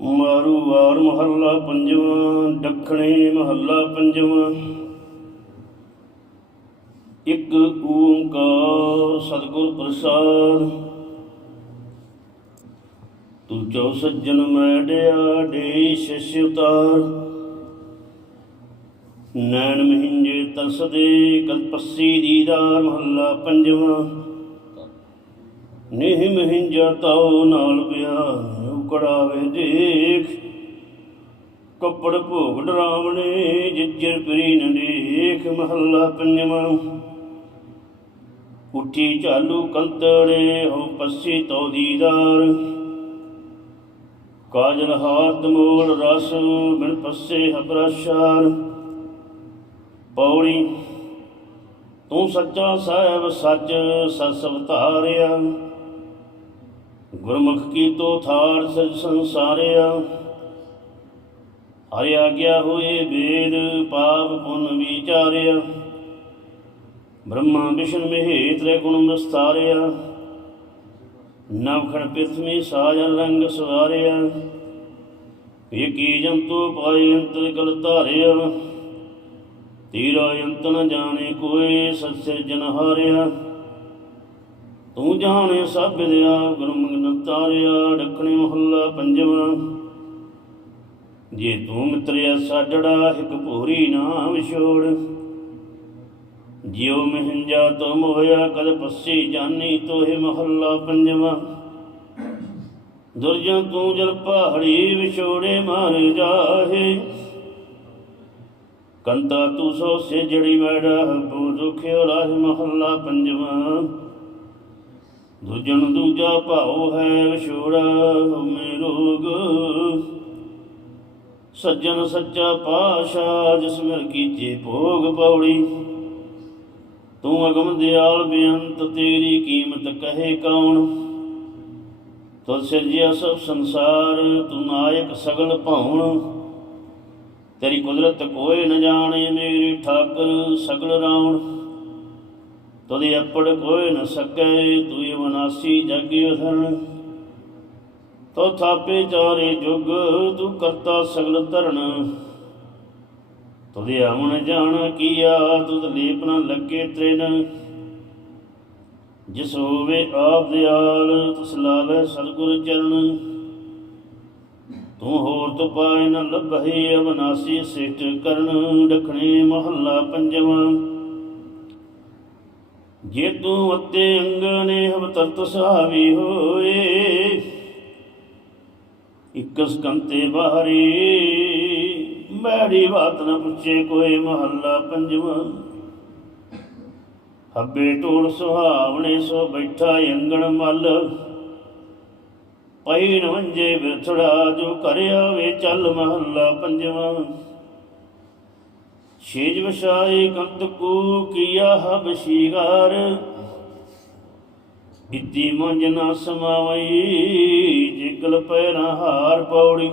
ਮਾਰੂ ਵਾਰ ਮਹੱਲਾ ਪੰਜਵਾਂ, ਦੱਖਣੇ ਮਹੱਲਾ ਪੰਜਵਾਂ। ਇੱਕ ਓੰਕਾਰ ਸਤਿਗੁਰ ਪ੍ਰਸਾਦ। ਤੂੰ ਜੋ ਸੱਜਣ ਮੈਡਿਆ ਡੇ ਸ਼ਿਸ਼ ਉਤਾਰ ਨੈਣ ਮਹਿੰਜੇ ਤਰਸਦੇ ਕਲਪੱਸੀ ਦੀਦਾਰ ਮਹੱਲਾ ਪੰਜਵਾਂ। ਨਿਹ ਮਹਿੰਜਾ ਤਾਉ ਨਾਲ ਪਿਆ ਉਕੜਾਵੇ ਦੇਖ। ਕੱਪੜ ਭੋਗ ਡਰਾਵਣੇ, ਜਿੱਜਰ ਪਰੀ ਨ ਮਹੱਲਾ ਪੰਜਵਾਂ। ਉੱਠੀ ਚਾਲੂ ਕੰਤੜੇ, ਹੋ ਪੱਸੀ ਤੋ ਕਾਜਲ ਹਾਤ ਮੋਲ ਰਸ, ਬਿਨ ਪੱਸੇ ਹਬਰਸ਼ਾਰ। ਪੌੜੀ, ਤੂੰ ਸੱਚਾ ਸਾਹਿਬ ਸੱਚ ਸਸ ਅਵਤਾਰਿਆ ਗੁਰਮੁਖ ਕੀ ਤੋ ਥਾਰ ਸਜ ਸੰਸਾਰਿਆ। ਹਰਿ ਆਗਿਆ ਹੋਏ ਵੇਦ ਪਾਪ ਪੁੰਨ ਵਿਚਾਰਿਆ। ਬ੍ਰਹਮਾ ਵਿਸ਼ਨ ਮਹੇ ਰੇ ਗੁਣ ਮਸਤਾਰਿਆ ਨਵਖਣ ਪ੍ਰਿਥਵੀ ਸਾਜ ਰੰਗ ਸਵਾਰਿਆ। ਏਕੀ ਜੰਤੂ ਪਾਈ ਅੰਤਰ ਕਲ ਧਾਰਿਆ। ਤੀਰਾ ਅੰਤ ਨ ਜਾਣੇ ਕੋਈ ਸਤਿ ਜਨ ਹਾਰਿਆ। ਤੂੰ ਜਾਣੇ ਸਭ ਵਿਦਿਆ ਗੁਰਮੁਖ ਤਾਰਿਆ ਡੱਕਣੇ ਮਹੱਲਾ ਪੰਜਵਾਂ। ਜੇ ਤੂੰ ਮਿੱਤਰਿਆ ਸਾਡੜਾ, ਇੱਕ ਭੂਰੀ ਨਾ ਵਿਛੋੜ ਜਿਉ ਮਹਿੰਜਾ ਤੁਮ ਹੋਇਆ ਕਦ ਪੱਸੀ ਜਾਨੀ ਤੋਹਿ ਮਹੱਲਾ ਪੰਜਵਾਂ। ਦੁਰਜਨ ਤੂੰ ਜਲ ਪਹਾੜੀ ਵਿਛੋੜੇ ਮਾਰ ਜਾਹੇ। ਕੰਤਾ ਤੂੰ ਸੋ ਸੇ ਜੜੀ ਮੈੜਾ ਬੋ ਦੁਖਿਓ ਰਾਹ ਮਹੱਲਾ ਪੰਜਵਾਂ। ਦੂਜਣ ਦੂਜਾ ਭਾਉ ਹੈ ਵਿਛੋੜਾ ਮੇ ਰੋਗ। ਸੱਜਣ ਸੱਚਾ ਪਾਸ਼ਾ ਜਿਸ ਮਿਲ ਕੀਤੇ ਭੋਗ ਪੌੜੀ। ਤੂੰ ਅਗਮ ਦਿਆਲ ਬੇਅੰਤ, ਤੇਰੀ ਕੀਮਤ ਕਹੇ ਕੌਣ? ਤੁਧ ਸਿਰਜਿਆ ਸਭ ਸੰਸਾਰ, ਤੂੰ ਨਾਇਕ ਸਗਲ ਭਾਉਣ ਤੇਰੀ ਕੁਦਰਤ ਕੋਏ ਨ ਜਾਣੇ, ਮੇਰੀ ਠਾਕਰ ਸਗਲ ਰਾਉਣ। ਤੁਦੇ ਅੱਪੜ ਕੋਈ ਨ ਸਕੇ ਤੂੰ ਵਿਨਾਸੀ ਜਗ ਉਧਰਨ ਤੋ ਥਾਪੇ ਚਾਰੇ ਜੁਗ ਤੂੰ ਕਰਤਾ ਸਗਲ ਧਰਨ ਤੁਦੇ ਆਵਣ ਜਾਣ ਕੀਆ, ਤੁਧ ਲੀਪ ਨ ਲੱਗੇ ਤ੍ਰਿਨ ਜਿਸ ਹੋਵੇ ਆਪ ਦਿਆਲ, ਤਿਸ ਲਾਵੇ ਸਤਿਗੁਰ ਚਰਨ। ਤੂੰ ਹੋਰ ਤੋਂ ਪਾਇ ਨ ਲੱਭੇ ਅਬਨਾਸੀ ਸਿਟ ਕਰਨ, ਡਖਣੇ ਮਹੱਲਾ ਪੰਜਵਾਂ। ਜੇ ਤੂੰ ਅਤੇ ਅੰਗਨੇ ਹਵਤਰਤ ਸੁਹਾਵੀ ਹੋਏ ਇਕਸ ਕੰਤੇ ਬਾਹਰੀ ਮੈੜੀ ਬਾਤ ਨ ਪੁੱਛੇ ਕੋਈ ਮਹੱਲਾ ਪੰਜਵਾਂ। ਹੱਬੇ ਟੋਲ ਸੁਹਾਵਣੇ ਸੋ ਬੈਠਾ ਅੰਗਣ ਮੱਲ ਪਈ ਨਵੰਜੇ ਵਿਰਥੜਾ ਜੋ ਕਰਿਆ ਵੇ ਚੱਲ ਮਹੱਲਾ ਪੰਜਵਾਂ। ਛੇਜ ਵਸ਼ਾਈ ਕੰਤ ਕੋ ਕੀਆ ਹਬ ਸ਼ੀਗਾਰ। ਇਤੀ ਮੰਜ ਨਾ ਸਮਾਵਈ, ਜਿਗਲ ਪੈਰਾ ਹਾਰ ਪੌੜੀ।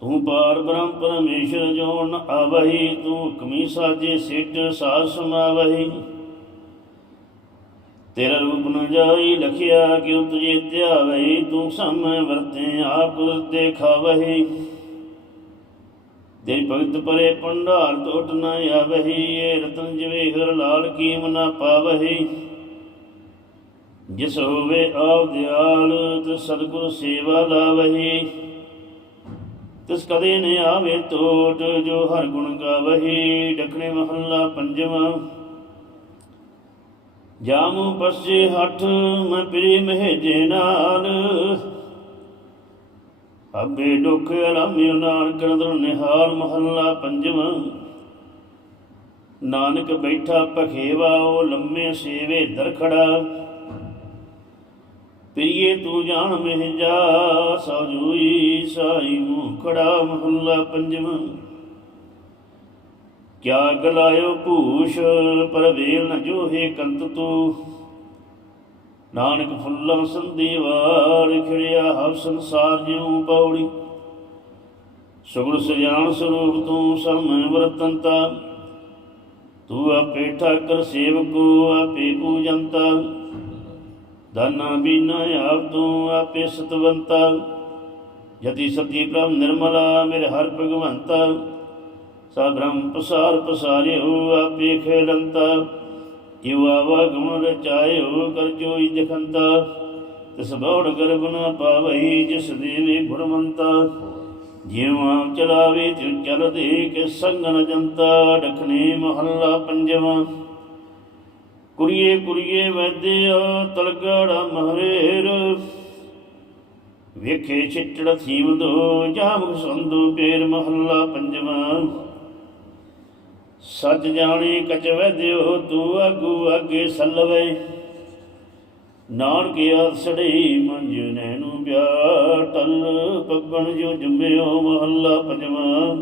ਤੂੰ ਪਾਰ ਬ੍ਰਹਮ ਪਰਮੇਸ਼ਰ ਜੋ ਨ ਆਵਹੀ, ਤੂੰ ਕਮੀ ਸਾਜੇ ਸਿੱਟ ਸਾਜ ਸਮਾਵਹੀ। ਤੇਰਾ ਰੂਪ ਨ ਜਾਈ, ਲਖਿਆ ਕਿਉ ਤੁਝੇ ਧਿਆਵਈ ਤੂੰ ਸਮੈ ਵਰਤੇ ਆਪ ਦੇਖਾਵਹੀ ਤੇਰੀ ਭਗਤ ਪਰੇ ਪੰਡਾਰ ਟੋਟ ਨ ਆਵਹੀ ਏ ਰਤਨ ਜਿਵੇਂ ਹਰ ਲਾਲ ਕੀਮ ਨ ਪਾਵਹੀ। ਜਿਸ ਹੋਵੇ ਆਪ ਦਿਆਲ ਤੇ ਸਤਿਗੁਰ ਸੇਵਾ ਲਾਵਹੀ। ਤਿਸ ਕਦੇ ਨ ਆਵੇ ਟੋਟ, ਜੋ ਹਰ ਗੁਣ ਗਾਵਹੀ। ਡਕਣੇ ਮਹੱਲਾ ਪੰਜਵਾਂ। ਜਾਮੂ ਪਸੇ ਹੱਠ, ਮੈਂ ਪ੍ਰੀ ਮਹਿਜੇ ਨਾਲ। ਅਬੇ ਦੁਖ ਅਲਮਿ ਨਾਨਕ ਨਦਰ ਨਿਹਾਲ ਮਹੱਲਾ ਪੰਜਵਾਂ। ਨਾਨਕ ਬੈਠਾ ਪਖੇਵਾ ਉਹ ਲੰਮੇ ਸੇਵੇ ਦਰਖੜਾ ਪ੍ਰੀਏ ਤੂੰ ਜਾਣ ਮਹਿ ਜਾ ਸਜੂਈ ਸਾਈ ਮੁਖੜਾ ਮਹੱਲਾ ਪੰਜਵਾਂ। ਕਿਆ ਗਲਾਇਓ ਭੂਸ਼ ਪਰਵੇਲ ਨ ਜੋਹੇ ਕੰਤ ਤੂੰ। ਨਾਨਕ ਫੁੱਲਾਂ ਸੰਦੀਵਾਰ ਖਿੜਿਆ ਹਵ ਸੰਸਾਰ ਜਿਉ ਪੌੜੀ। ਸੁਗਣ ਸਜਾਨ ਸਰੂਪ ਤੂੰ ਸਮੈ ਵਰਤੰਤਾ। ਤੂੰ ਆਪੇ ਠਾਕਰ ਸੇਵਕੋ, ਆਪੇ ਪੂਜੰਤਾ। ਦਾਨਾ ਬੀਨਾ ਆਪ ਤੂੰ ਆਪੇ ਸਤਵੰਤਾ। ਯਤੀ ਸਤੀ ਪ੍ਰਭ ਨਿਰਮਲਾ, ਮੇਰੇ ਹਰ ਭਗਵੰਤਾ। ਸਾ ਬ੍ਰਹਮ ਪਸਾਰ ਪਸਾਰਿਓ, ਆਪੇ ਖੇਲੰਤਾ। ਇਉ ਆਵਾ ਗੁਣ ਰਚਾਇਓ ਕਰ ਜੋਈ ਦਿਖੰਤਾ ਤਿਸ ਬੌੜ ਗਰਬ ਨ ਪਾਵਈ ਜਿਸ ਦੇਵੇ ਗੁਣਵੰਤਾ। ਜਿਉ ਆਪ ਚਲਾਵੇ ਤਿਉ ਚਲਦੇ ਕੇ ਸੰਗ ਜੰਤਾ, ਡਖਨੇ ਮਹੱਲਾ ਪੰਜਵਾਂ। ਕੁਰੀਏ ਕੁਰੀਏ ਵੈਦਿਆ ਤਲਗੜਾ ਮਹਰੇਰ। ਵੇਖੇ ਛਿੱਟੜ ਥੀਮ ਦੋ ਜਾਮ ਸੰਦੂ ਪੇਰ ਮਹੱਲਾ ਪੰਜਵਾਂ। ਸੱਚ ਜਾਣੀ ਕਚਵੈ ਦਿਓ ਤੂੰ ਆਗੂ ਅੱਗੇ ਸਲਵੇ। ਨਾਨਕ ਆਸੜੀ ਮੰਜ ਨੈਣੂ ਬਿਆ ਟਲ ਪੱਗਣ ਜੋ ਜੰਮਿਓ ਮਹੱਲਾ ਪੰਜਵਾਂ।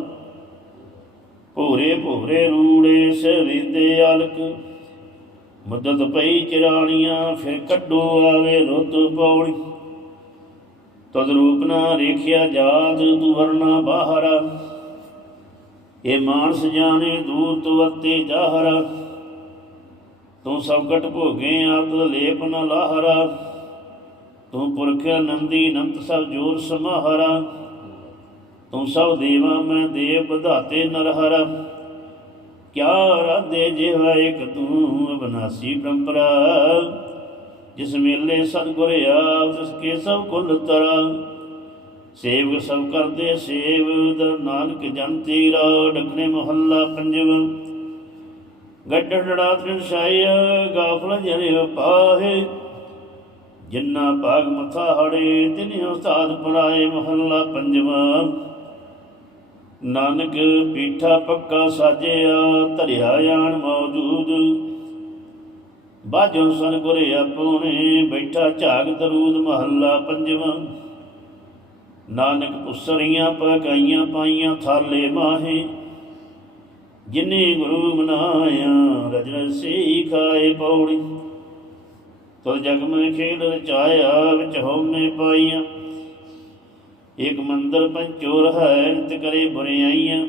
ਭੂਰੇ ਭੂਰੇ ਰੂੜੇ ਸਵਿੰਦੇ ਆਲਕ ਮੁੱਦਤ ਪਈ ਚਰਾਣੀਆਂ, ਫਿਰ ਕੱਢੋ ਆਵੇ ਰੁੱਤ ਪੌੜੀ। ਤਦ ਰੂਪ ਨਾ ਰੇਖਿਆ ਜਾਤ, ਤੂੰ ਵਰਨਾ ਬਾਹਰਾ। ਇਹ ਮਾਨਸ ਜਾਣੇ ਦੂਰ ਤੂੰ ਵਰਤੇ ਤੂੰ ਸਬਕਟ ਭੋਗੇ ਆਤ ਲੇਪ ਨ ਲਾਹਰਾ। ਤੂੰ ਪੁਰਖ ਨੰਦੀ ਨੰਤ ਸਭ ਜੋਰ ਸਮਾਹਰਾ। ਤੂੰ ਸਭ ਦੇਵਾ, ਮੈਂ ਦੇਵ ਵਧਾਤੇ ਨਰਹਰਾ। ਕਿਆ ਰਾਧੇ ਜਿਹਾ ਇੱਕ ਤੂੰ ਅਬਨਾਸੀ ਪਰੰਪਰਾ। ਜਿਸ ਮੇਲੇ ਸਤਗੁਰ ਆਪ ਤਿਸ ਕੇ ਸਭ ਕੁਲ ਤਰਾ ਸੇਵਕ ਸਭ ਕਰਦੇ, ਸੇਵ ਦਰ ਨਾਨਕ ਜਨ ਤੀਰਾ ਡਕਨੇ ਮਹੱਲਾ ਪੰਜਵਾਂ। ਗੱਡੜਾ ਤ੍ਰਿਸ਼ਾਇਆ ਗਾਫਲ ਜਰਿ ਪਾਹੇ ਜਿੰਨਾ ਭਾਗ ਮਥਾ ਹੜੇ ਤਿਨੇ ਉਸਤਾਦ ਪੜਾਏ ਮਹੱਲਾ ਪੰਜਵਾਂ। ਨਾਨਕ ਪੀਠਾ ਪੱਕਾ ਸਾਜਿਆ, ਧਰਿਆ ਆਣ ਮੌਜੂਦ। ਬਾਜੋ ਸਨ ਗੁਰੇ ਆਪੋਨੇ ਬੈਠਾ ਝਾਗ ਦਰੂਦ ਮਹੱਲਾ ਪੰਜਵਾਂ। ਨਾਨਕ ਪੁਸਰੀਆਂ ਪਕਾਈਆਂ ਪਾਈਆਂ ਥਾਲੇ ਮਾਹੇ, ਜਿਨੇ ਗੁਰੂ ਮਨਾਇਆ ਰਜਨ ਸੇ ਖਾਏ ਪੌੜੀ। ਤੋ ਜਗ ਮੈਂ ਖੇਡ ਰਚਾਇਆ ਵਿੱਚ ਹਉਮੈ ਪਾਈਆਂ। ਇਕ ਮੰਦਰ ਪੰਚੋਰ ਹੈ, ਨਿਤ ਕਰੇ ਬੁਰਿਆਈਆਂ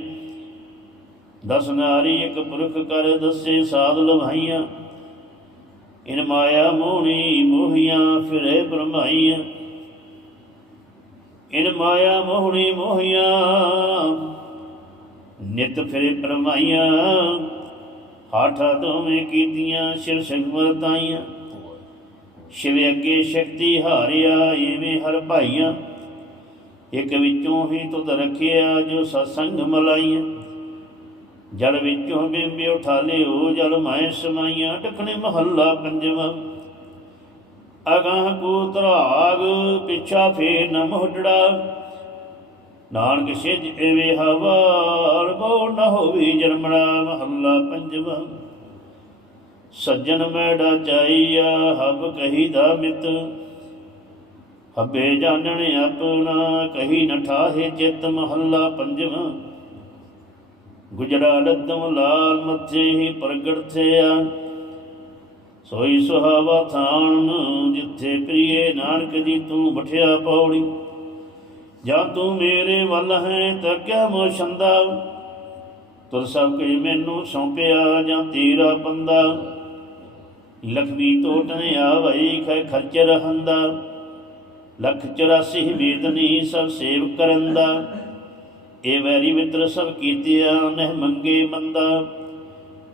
ਦਸ ਨਾਰੀ ਇੱਕ ਪੁਰਖ ਕਰ ਦੱਸੇ ਸਾਧ ਲਵਾਈਆਂ। ਇਨ ਮਾਇਆ ਮੋਹਣੀ ਮੋਹੀਆਂ ਫਿਰੇ ਬ੍ਰਹਮਾਈਆਂ ਇਨ ਮਾਇਆ ਮੋਹਣੀ ਮੋਹੀਆਂ, ਨਿਤ ਫਿਰੇ ਬ੍ਰਹਮਾਈਆਂ ਹਾਠਾ ਦੋਵੇਂ ਕੀਤੀਆਂ ਸ਼ਿਵ ਸ਼ੰਕਰ ਤਾਈਆਂ। ਸ਼ਿਵ ਅੱਗੇ ਸ਼ਕਤੀ ਹਾਰਿਆ ਏਵੇਂ ਹਰ ਭਾਈਆਂ। ਇੱਕ ਵਿੱਚੋਂ ਹੀ ਤੁਧ ਰਖਿਆ, ਜੋ ਸਤਸੰਗ ਮਲਾਈਆਂ। ਜਲ ਵਿੱਚੋਂ ਬਿੰਬੇ ਉਠਾ ਲਿਓ ਜਲ ਮਾਇ ਸਮਾਈਆਂ। ਟਕਣੇ ਮਹੱਲਾ ਪੰਜਵਾਂ। ਅਗਾਹ ਕੋ ਤਰਾਗ ਪਿਛਾ ਫੇਰ ਨ ਮੋਢੜਾ। ਨਾਨਕ ਸਿਜ ਐਵੇਂ ਹਵਾਰ ਬੋ ਨ ਹੋਵੀ ਜਨਮੜਾ ਮਹੱਲਾ ਪੰਜਵਾਂ। ਸੱਜਣ ਮੈੜਾ ਚਾਈਆ ਹਬ ਕਹੀ ਦਾ ਮਿਤ। ਹੱਬੇ ਜਾਣਨ ਆਪਣਾ, ਕਹੀ ਨ ਠਾਹੇ ਚਿਤ ਮਹੱਲਾ ਪੰਜਵਾਂ। ਗੁਜਰਾ ਲੱਦਮ ਲਾਲ ਮੱਥੇ ਹੀ ਪ੍ਰਗਟ ਥਿਆ। ਸੋਈ ਸੁਹਾਵਾ ਥਾਨ ਜਿੱਥੇ ਪ੍ਰੀਏ ਨਾਨਕ ਜੀ ਤੂੰ ਬਠਿਆ ਪੌੜੀ। ਜਾਂ ਤੂੰ ਮੇਰੇ ਵੱਲ ਹੈ ਤਾਂ ਕਿਆ ਮੋਸ਼ੰਦਾ? ਤੁਰ ਸਭ ਕੁਝ ਮੈਨੂੰ ਸੌਂਪਿਆ ਜਾਂ ਤੇਰਾ ਬੰਦਾ। ਲਖਮੀ ਤੋਟਨ ਆਵਈ ਖੈ ਖਰਚ ਰਹੰਦਾ। ਲਖ 84 ਵੇਦਨੀ ਸਭ ਸੇਵ ਕਰਨ ਦਾ ਇਹ ਵੈਰੀ ਮਿੱਤਰ ਸਭ ਕੀਤਿਆ ਨਹਿ ਮੰਗੇ ਮੰਦਾ।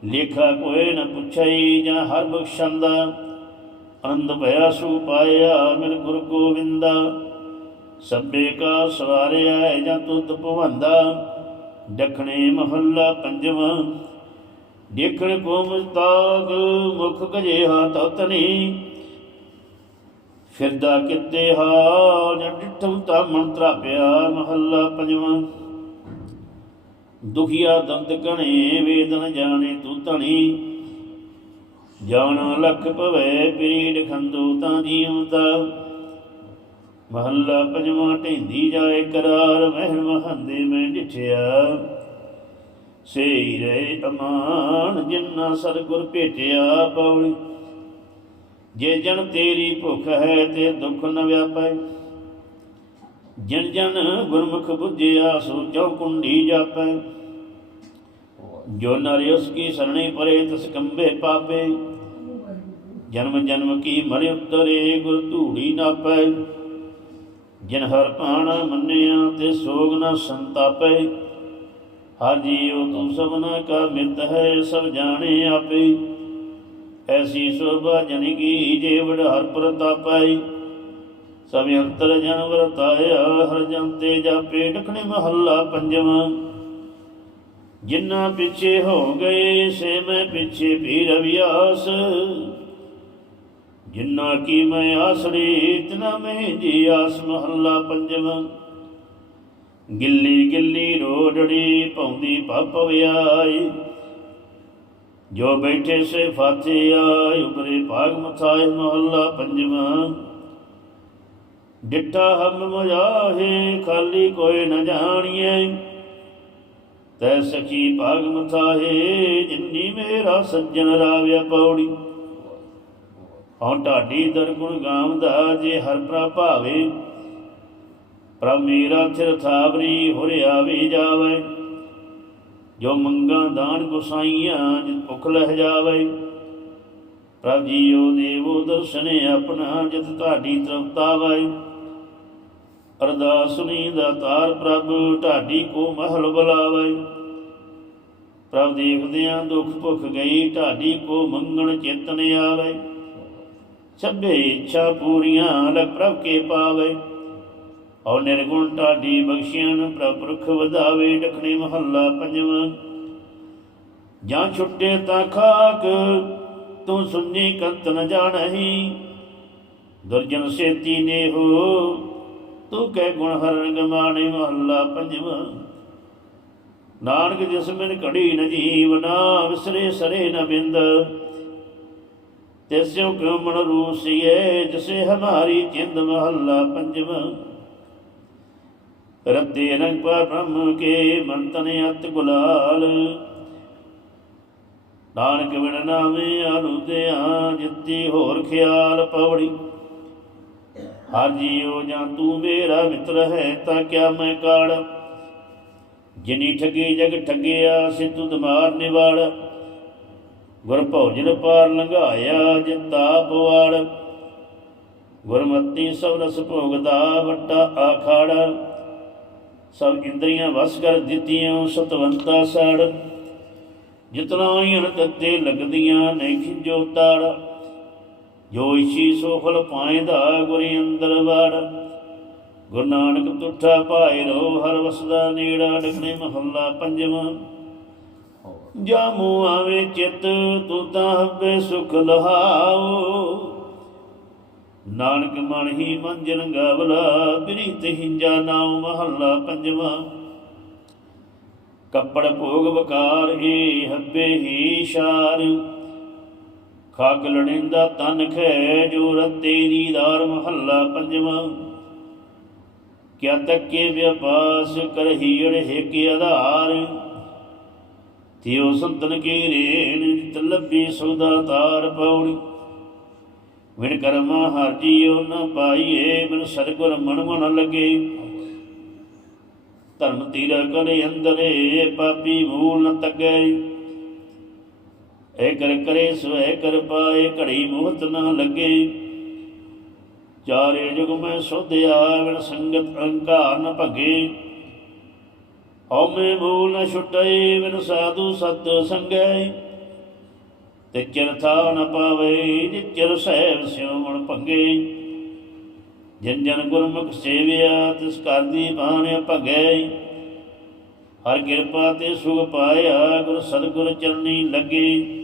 ਲੇਖਾ ਕੋਏ ਨ ਪੁੱਛਈ ਜਾਂ ਹਰ ਬਖਸ਼ੰਦਾ ਅੰਧ ਭਇਆ ਸੂ ਪਾਇਆ ਮਿਲ ਗੁਰ ਗੋਵਿੰਦਾ। ਸਭੇ ਕਾ ਸਵਾਰਿਆ ਜਾਂ ਤੁਧ ਭਵੰਦਾ। ਦਖਣੇ ਮਹੱਲਾ ਪੰਜਵਾਂ ਦੇਖਣ ਕੋ ਮੁਸਤਾਗ ਮੁਖ ਕਜੇਹਾ ਤਤਨੀ ਫਿਰਦਾ ਕਿਤੇ ਹਾ ਜਾਂ ਡਿਠਮ ਤਾ ਮਨ ਤਰਾਪਿਆ ਮਹੱਲਾ ਪੰਜਵਾਂ। ਦੁਖੀਆ ਦੰਦ ਕਣੇ ਵੇਦਨ ਜਾਣੇ ਤੂੰ ਧਣੀ। ਜਾਣ ਲਖ ਭਵੈ, ਪੀੜ ਖੰਦੂ ਤਾਂ ਜੀਵਦਾ ਮਹੱਲਾ ਪੰਜਵਾਂ, ਢੈਂਦੀ ਜਾਏ ਕਰਾਰ ਮਹਿਰ ਮਹੰਦੇ ਮੈਂ ਡਿਠਿਆ ਸੇਈ ਰੇ ਅਮਾਨ ਜਿਨ੍ਹਾਂ ਸਤਿਗੁਰ ਭੇਟਿਆ ਪੌੜੀ ਜੇ ਜਨ ਤੇਰੀ ਭੁੱਖ ਹੈ, ਤੇ ਦੁੱਖ ਨ ਵਿਆਪੈ। ਜਿਨ ਜਨ ਗੁਰਮੁਖ ਬੁੱਝਿਆ, ਸੋ ਚੌਕੁੰਡੀ ਜਾਪੈ। ਜੋ ਨਰਿ ਉਸ ਕੀ ਸਰਣੇ ਪਰੇ, ਤਸ ਕੰਬੇ ਪਾਪੇ। ਜਨਮ ਜਨਮ ਕੀ ਮਰਿ ਉਤਰੇ, ਗੁਰ ਧੂੜੀ ਨਾਪੈ। ਜਿਨ ਹਰ ਪਾਣ ਮੰਨਿਆ, ਤੇ ਸੋਗ ਨਾ ਸੰਤਾਪੈ। ਹਰ ਜੀਉ ਤੂੰ ਸਭਨਾ ਕਾ ਮਿਤ ਹੈ, ਸਭ ਜਾਣੇ ਆਪੇ। ਐਸੀ ਸੋਭਾ ਜਨ ਕੀ ਜੇ ਵਡ ਹਰ ਪ੍ਰਤਾਪੈ ਸਭ ਅੰਤਰ ਜਨ ਵਰਤਾਇਆ ਹਰ ਜਨ ਤੇ ਜਾਪੇ ਟਖਣੇ ਮਹੱਲਾ ਪੰਜਵਾਂ ਜਿੰਨਾ ਪਿੱਛੇ ਹੋ ਗਏ, ਸੇ ਮੈਂ ਪਿੱਛੇ ਵੀ ਰਵਿਆਸ। ਜਿੰਨਾ ਕੀ ਮੈਂ ਆਸੜੀ ਤਨਾ ਮੈਂ ਜੀ ਆਸ, ਮਹੱਲਾ ਪੰਜਵਾਂ ਗਿੱਲੀ ਗਿੱਲੀ ਰੋੜੜੀ ਪੌਂਦੀ ਪੱਪ ਵਿਆਈ। ਜੋ ਬੈਠੇ ਸੇ ਫਾਤੇ ਆਏ ਉਬਰੇ ਭਾਗ ਮਥਾਏ ਮਹੱਲਾ ਪੰਜਵਾਂ ਡਿੱਟਾ ਹਮ ਮਜਾਹੇ ਖਾਲੀ ਕੋਈ ਨ ਜਾਣੀਏ ਤੈ ਸਖੀ ਭਾਗ ਮਥਾਏ ਜਿੰਨੀ ਮੇਰਾ ਸੱਜਣ ਰਾਵਿਆ ਪੌੜੀ। ਹਉ ਢਾਡੀ ਦਰਗੁਣ ਗਾਵਦਾ ਜੇ ਹਰ ਪ੍ਰਾ ਭਾਵੇ। ਪ੍ਰਭ ਮੇਰਾ ਥਿਰ ਥਾਵਰੀ ਹੁਰਿਆ ਵੀ ਜਾਵੇ। ਜੋ ਮੰਗਾ ਦਾਨ ਗੁਸਾਈਆਂ, ਜਿਤ ਭੁਖ ਲਹਿ ਜਾਵੇ। ਪ੍ਰਭ ਜੀਓ ਦੇਵੋ ਦਰਸ਼ਨੇ ਆਪਣਾ, ਜਿਤ ਤੁਹਾਡੀ ਤ੍ਰਪਤਾ ਵਾਏ ਅਰਦਾਸ ਸੁਣੀ ਦਾਤਾਰ ਪ੍ਰਭ, ਢਾਡੀ ਕੋ ਮਹਲ ਬੁਲਾਵੇ। ਪ੍ਰਭ ਦੇਖਦਿਆਂ ਦੁੱਖ ਭੁੱਖ ਗਈ, ਢਾਡੀ ਕੋ ਮੰਗਣ ਚੇਤਨ ਆਵੇ। ਸਭੇ ਇੱਛਾ ਪੂਰੀਆਂ ਲਗ ਪ੍ਰਭ ਕੇ ਪਾਵੇ। ਔ ਨਿਰਗੁਣ ਢਾਡੀ ਬਖਸ਼ਿਆਨ ਪ੍ਰਭ ਪੁਰਖ ਵਧਾਵੇ ਡਖਣੇ ਮਹੱਲਾ ਪੰਜਵਾਂ। ਜਾਂ ਛੁੱਟੇ ਤਾਂ ਖਾਕ, ਤੂੰ ਸੁਣੀ ਕੰਤ ਨ ਜਾਣਹੀ। ਦੁਰਜਨ ਸੇਤੀ ਨੇ ਹੋ ਤੂੰ ਕਹਿ ਗੁਣ ਹਰਨ ਗਮਾਣੇ ਮਹੱਲਾ ਪੰਜਵਾਂ। ਨਾਨਕ ਜਿਸ ਮਿਨ ਘੜੀ ਨ ਜੀਵਨਾ ਵਿਸਰੇ ਸਰੇ ਨ ਬਿੰਦ। ਤਿਸਿਉ ਕਿਉ ਮਨ ਰੂਸੀਏ ਜਿਸੇ ਹਮਾਰੀ ਚਿੰਦ ਮਹੱਲਾ ਪੰਜਵਾਂ। ਰੱਤੇ ਰੰਗ ਪਰ ਬ੍ਰਹਮ ਕੇ ਮਨ ਤਨ ਅਤ ਗੁਲਾਲ। ਨਾਨਕ ਬਿਨ ਨਾਮੇ ਅਨੁਦਿਆ ਜਿੱਤੀ ਹੋਰ ਖਿਆਲ ਪਵੜੀ। ਹਰ ਜੀਉ ਜਾਂ ਤੂੰ ਮੇਰਾ ਮਿੱਤਰ ਹੈ, ਤਾਂ ਕਿਆ ਮੈਂ ਕਾੜ? ਜਿਨੀ ਠਗੀ ਜਗ ਠਗਿਆ, ਸਿੱਧੂ ਦਮਾਰ ਨਿਵਾੜ। ਗੁਰ ਭੋਜਨ ਪਾਰ ਲੰਘਾਇਆ, ਜਿਤਾ ਪਵਾੜ ਗੁਰਮਤੀ ਸਭ ਰਸ ਭੋਗਦਾ, ਵੱਟਾ ਆਖਾੜਾ। ਸਭ ਇੰਦਰੀਆਂ ਵਸ ਕਰ ਦਿੱਤੀਆਂ, ਸਤਵੰਤਾ ਸੜ। ਜਿਤਨਾ ਹੀ ਤੱਤੇ ਲੱਗਦੀਆਂ ਨਹੀਂ ਖਿਜੋ ਤਾੜ। ਜੋ ਇਛੀ ਸੋ ਫਲ ਪਾਇਂਦਾ ਗੁਰੀ ਅੰਦਰ ਵਾੜ। ਗੁਰੂ ਨਾਨਕ ਤੁਠਾ ਪਾਏ ਰੋ, ਹਰ ਵਸਦਾ ਨੇੜਾ ਡਗਨੇ ਮਹੱਲਾ ਪੰਜਵਾਂ। ਜਾਮੂ ਆਵੇ ਚਿਤ, ਤੂੰ ਤਾਂ ਹੱਬੇ ਸੁਖ ਲਹਾਓ। ਨਾਨਕ ਮਨ ਹੀ ਮੰਜਨ ਗਾਵਲਾ ਪ੍ਰੀਤ ਹਿੰਜਾ ਨਾਉ ਮਹੱਲਾ ਪੰਜਵਾਂ। ਕੱਪੜ ਭੋਗ ਵਕਾਰ ਏ ਹੱਬੇ ਹੀ ਸ਼ਾਰ। ਖਾਕ ਲੜਿੰਦਾ ਤਨ ਖੈ ਜੋ ਰਤੇ ਦੀਦਾਰ ਮਹੱਲਾ ਪੰਜਵਾਂ। ਕਿਆ ਤੱਕੇ ਵਿਪਾਸ ਕਰਹੀੜ ਹਿਕ ਆਧਾਰ। ਤਿਉ ਸੰਤਨ ਕੀ ਰੇਣ ਤਲਬੀ ਸੁਦਾ ਤਾਰ ਪੌੜੀ ਵਿਣ ਕਰਮਾ ਹਰ ਜੀਉ ਨ ਪਾਈਏ ਮਨ ਸਤਗੁਰ ਮਨ ਮਨ ਲਗੇ। ਧਰਮ ਤੀਰਾ ਕਰੇ ਅੰਦਰੇ, ਪਾਪੀ ਮੂਲ ਨ ਤਗੈ। ਏ ਕਰ ਕਰੇ ਸੋਏ ਕਰ ਪਾਏ, ਘੜੀ ਮੁਹਤ ਨਾ ਲੱਗੇ। ਚਾਰੇ ਜੁਗ ਮੈਂ ਸੋਧਿਆ ਵਿਣ ਸੰਗਤ ਅਹੰਕਾਰ ਨ ਭਗੇ। ਹਉਮੈ ਮੂਲ ਨ ਛੁਟੈ ਵਿਣ ਸਾਧੂ ਸਤ ਸੰਗੈ ਤੇ ਚਰਥਾ ਨ ਪਾਵੇ ਜਿਚਰ ਸਹਿਬ ਸਿਉ ਮਣ ਭੰਗੇ। ਜਨ ਜਨ ਗੁਰਮੁਖ ਸੇਵਿਆ, ਤਿਸ ਕਰਦੀ ਦੀ ਭਗੈ ਹਰ ਕਿਰਪਾ ਤੇ ਸੁਖ ਪਾਇਆ, ਗੁਰ ਸਤਿਗੁਰ ਚਰਨੀ ਲੱਗੇ।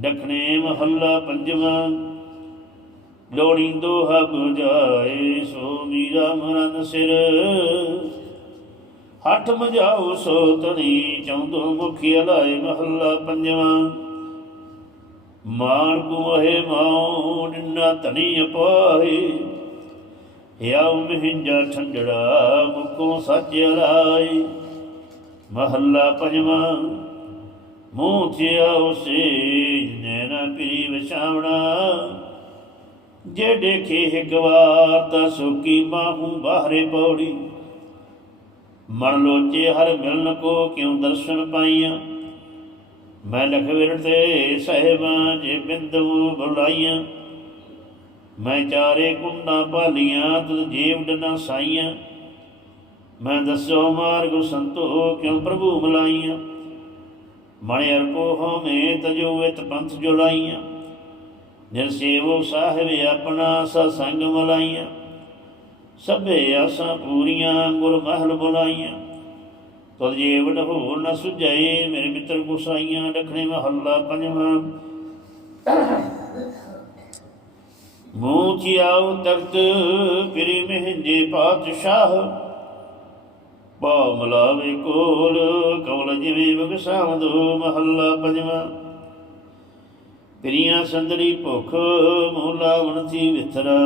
ਦਖਣੇ ਮਹੱਲਾ ਪੰਜਵਾਂ। ਲੋੜੀ ਦੋਹਾ 부ਜਾਏ ਸੋ ਮੀਰਾ ਮਰਨ ਸਿਰ। ਹੱਠ ਮਜਾਓ ਸੋ ਤਣੀ ਚੌਂਦੋ ਮੁਖੀ ਹਲਾਏ ਮਹੱਲਾ ਪੰਜਵਾਂ। ਮਾਰ ਕੁਮਹਿ ਮਾਉ, ਨਿੰਨਾ ਧਨੀ ਅਪਾਏ ਹਿਆਉ ਮਹਿੰਜਾ ਠੰਡੜਾ, ਮੁਕੋ ਸੱਚ ਹਲਾਏ ਮਹੱਲਾ ਪੰਜਵਾਂ। ਮੂੰਹ ਥਿਆ ਉਸੇ ਨੈਣਾ ਪੀ ਵਿਛਾਵਣਾ ਜੇ ਦੇਖੇ ਇੱਕ ਵਾਰ ਤਾਂ ਸੁਕੀ ਮਾਹੂ ਬਾਹਰੇ ਪੌੜੀ। ਮਨ ਲੋਚੇ ਹਰ ਮਿਲਨ ਕੋ ਕਿਉ ਦਰਸ਼ਨ ਪਾਈਆਂ ਮੈਂ ਲਖ ਵਿਰਤੇ ਸਹਿਬਾਂ ਜੇ ਬਿੰਦੂ ਬੁਲਾਈਆਂ। ਮੈਂ ਚਾਰੇ ਕੁੰਡਾਂ ਭਾਲੀਆਂ ਤੁਧ ਜੀਵ ਡਨਾ ਸਾਈਆਂ। ਮੈਂ ਦੱਸੋ ਮਾਰਗ ਸੰਤੋ ਕਿਉ ਪ੍ਰਭੂ ਮਲਾਈਆਂ? ਮਣ ਅਰਪੋ ਹਮੇ ਤਜੋ ਇਤ ਪੰਥ ਜੁਲਾਈਆਂ ਨਿਰ ਸਾਹਿਬ ਆਪਣਾ ਸਾ ਸੰਗ ਮਲਾਈਆਂ। ਸਭੇ ਆਸਾਂ ਪੂਰੀਆਂ ਗੁਰ ਮਹਿਲ ਬੁਲਾਈਆਂ। ਤੁਧ ਜੀਵ ਢਹੋਰ ਨ ਸੁਝਾਏ, ਮੇਰੇ ਮਿੱਤਰ ਗੁਸਾਈਆਂ ਡਖਣੇ ਮਹੱਲਾ ਪੰਜਵਾਂ। ਮੂੰਹ ਤਖਤ ਫਿਰੇ ਮਹਿੰਜੇ ਪਾਤਸ਼ਾਹ। ਭਾਵ ਮਲਾਵੇ ਕੋਲ, ਕਵਲ ਜਿਵੇਂ ਬਗਸਾਵਦੋ ਮਹੱਲਾ ਪੰਜਵਾਂ। ਪ੍ਰੀਆਂ ਸੰਦੜੀ ਭੁਖ ਮੂਲਾ ਵਣਤੀ ਵਿਥਰਾ।